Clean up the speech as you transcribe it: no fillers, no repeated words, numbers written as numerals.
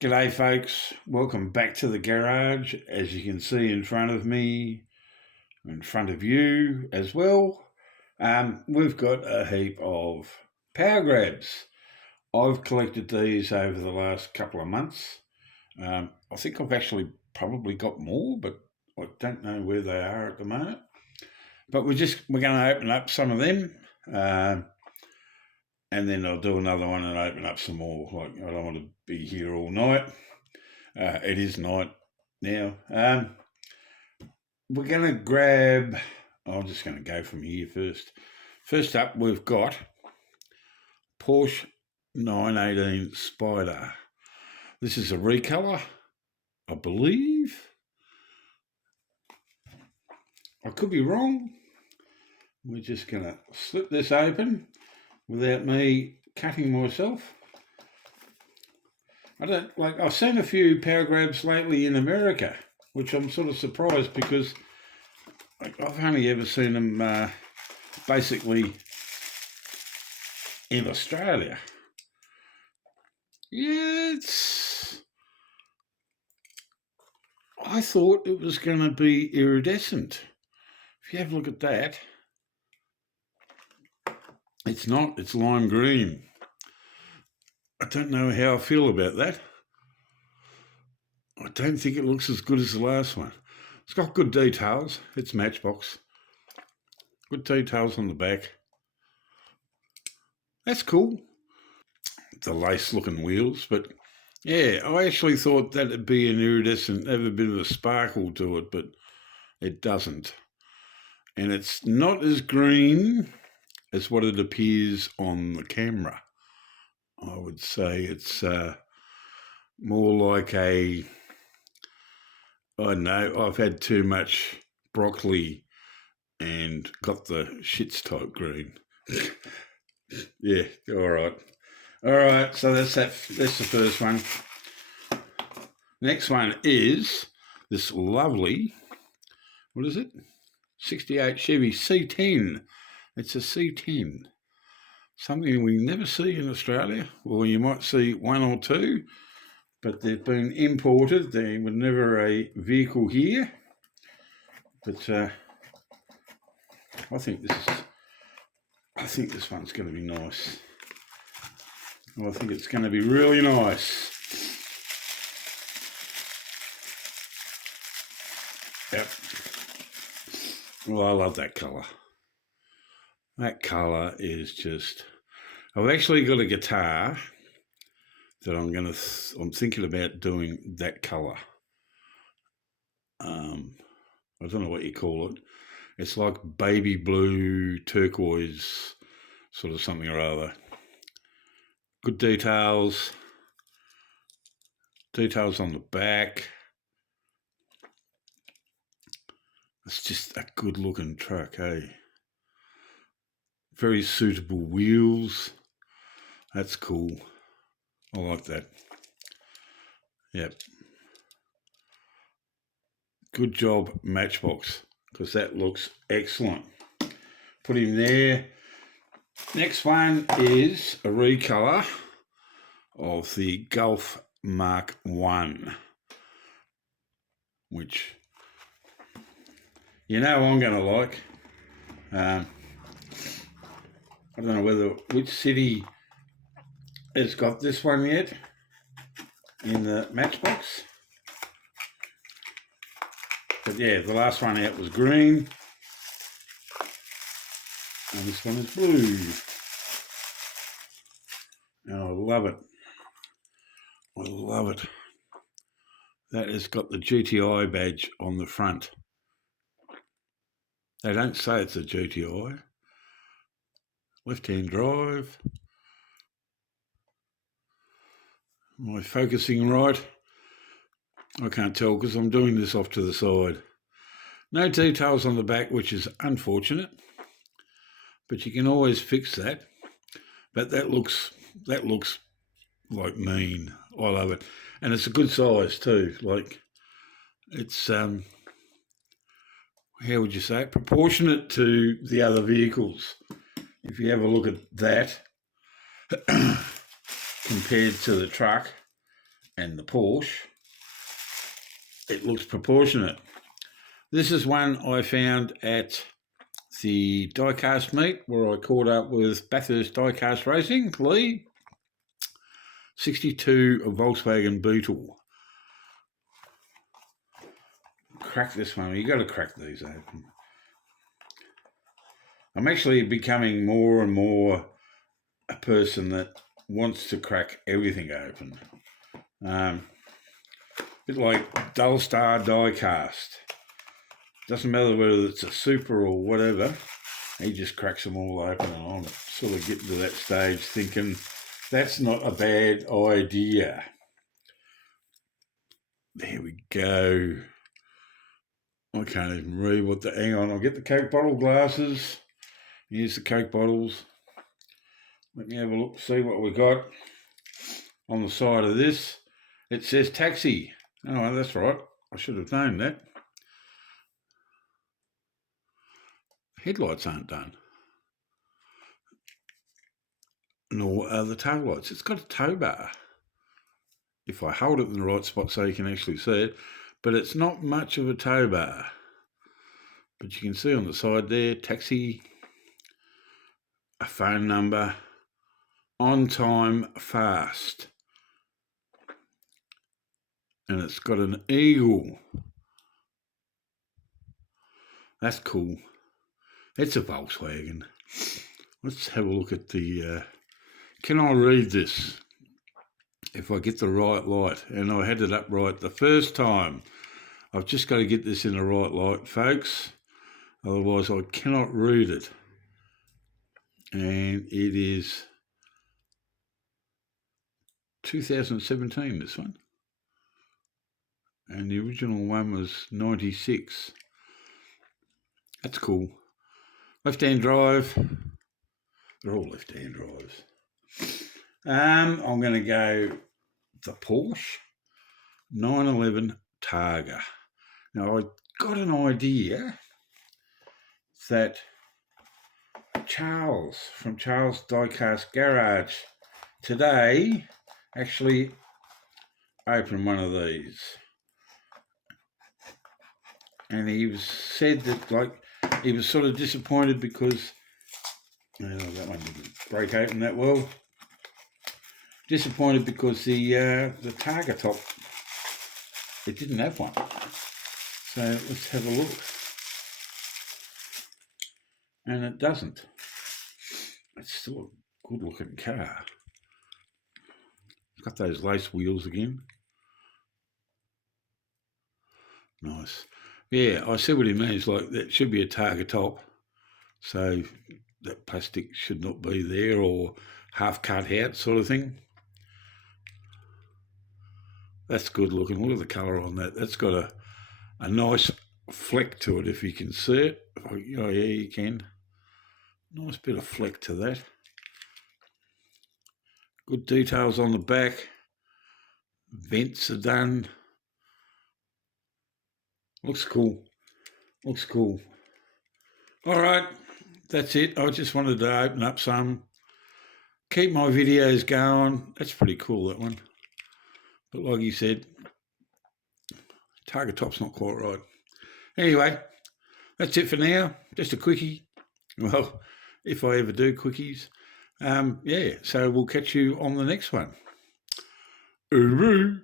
G'day folks, welcome back to the garage. As you can see in front of me, in front of you as well, we've got a heap of power grabs. I've collected these over the last couple of months. I think I've actually probably got more, but I don't know where they are at the moment. But we're going to open up some of them, and then I'll do another one and open up some more. Like, I don't want to be here all night. It is night now. We're going to grab, I'm just going to go from here first. First up, we've got Porsche 918 Spider. This is a recolor, I believe. I could be wrong. We're just going to slip this open without me cutting myself. I've seen a few power grabs lately in America, which I'm sort of surprised because I've only ever seen them basically in Australia. Yeah, I thought it was going to be iridescent. If you have a look at that, it's not, it's lime green. I don't know how I feel about that. I don't think it looks as good as the last one. It's got good details. It's Matchbox. Good details on the back. That's cool. The lace-looking wheels, but yeah, I actually thought that'd be an iridescent, have a bit of a sparkle to it, but it doesn't. And it's not as green as what it appears on the camera. I would say it's more like I don't know, I've had too much broccoli and got the shits type green. Yeah, all right, so that's the first one. Next one is this lovely, what is it? 68 Chevy C10. It's a C10. Something we never see in Australia. Well, you might see one or two, but they've been imported. They were never a vehicle here. But I think this one's going to be nice. I think it's going to be really nice. Yep. Well, I love that colour. That colour is just... I've actually got a guitar that I'm thinking about doing that colour. I don't know what you call it. It's like baby blue, turquoise, sort of something or other. Good details. Details on the back. It's just a good looking truck, eh? Very suitable wheels. That's cool. I like that. Yep. Good job, Matchbox, because that looks excellent. Put him there. Next one is a recolor of the Golf Mark 1, which you know I'm going to like. I don't know which city has got this one yet in the Matchbox. But yeah, the last one out was green. And this one is blue. And I love it. I love it. That has got the GTI badge on the front. They don't say it's a GTI. Left-hand drive. Am I focusing right? I can't tell because I'm doing this off to the side. No details on the back, which is unfortunate, but you can always fix that. But that looks like mean. I love it, and it's a good size too. Like it's how would you say it? Proportionate to the other vehicles. If you have a look at that compared to the truck, and the Porsche, it looks proportionate. This is one I found at the diecast meet where I caught up with Bathurst Diecast Racing, Lee. 62 Volkswagen Beetle. Crack this one. You got to crack these open. I'm actually becoming more and more a person that wants to crack everything open. A bit like Dull Star Diecast. Doesn't matter whether it's a Super or whatever. He just cracks them all open, and I'm sort of getting to that stage thinking that's not a bad idea. There we go. I can't even read what the... Hang on, I'll get the Coke bottle glasses. Here's the Coke bottles. Let me have a look, see what we got on the side of this. It says taxi. Oh, that's right. I should have known that. Headlights aren't done. Nor are the tail lights. It's got a tow bar. If I hold it in the right spot so you can actually see it. But it's not much of a tow bar. But you can see on the side there, taxi, a phone number, on time, fast. And it's got an eagle. That's cool. It's a Volkswagen. Let's have a look at the... can I read this? If I get the right light. And I had it up right the first time. I've just got to get this in the right light, folks. Otherwise, I cannot read it. And it is 2017, this one. And the original one was 96. That's cool. Left-hand drive. They're all left-hand drives. I'm going to go the Porsche 911 Targa. Now, I got an idea that Charles from Charles Diecast Garage today actually opened one of these. And he said that, like, he was sort of disappointed because that one didn't break open that well. Disappointed because the Targa top, it didn't have one. So let's have a look. And it doesn't. It's still a good looking car. It's got those lace wheels again. Nice. Yeah, I see what he means. Like, that should be a Targa top. So that plastic should not be there, or half cut out sort of thing. That's good looking. Look at the colour on that. That's got a nice fleck to it, if you can see it. Oh, yeah, you can. Nice bit of fleck to that. Good details on the back. Vents are done. Looks cool. Looks cool. All right, that's it. I just wanted to open up some. Keep my videos going. That's pretty cool, that one. But like you said, Targa top's not quite right. Anyway, that's it for now. Just a quickie. Well, if I ever do quickies. Yeah, so we'll catch you on the next one. Hooroo!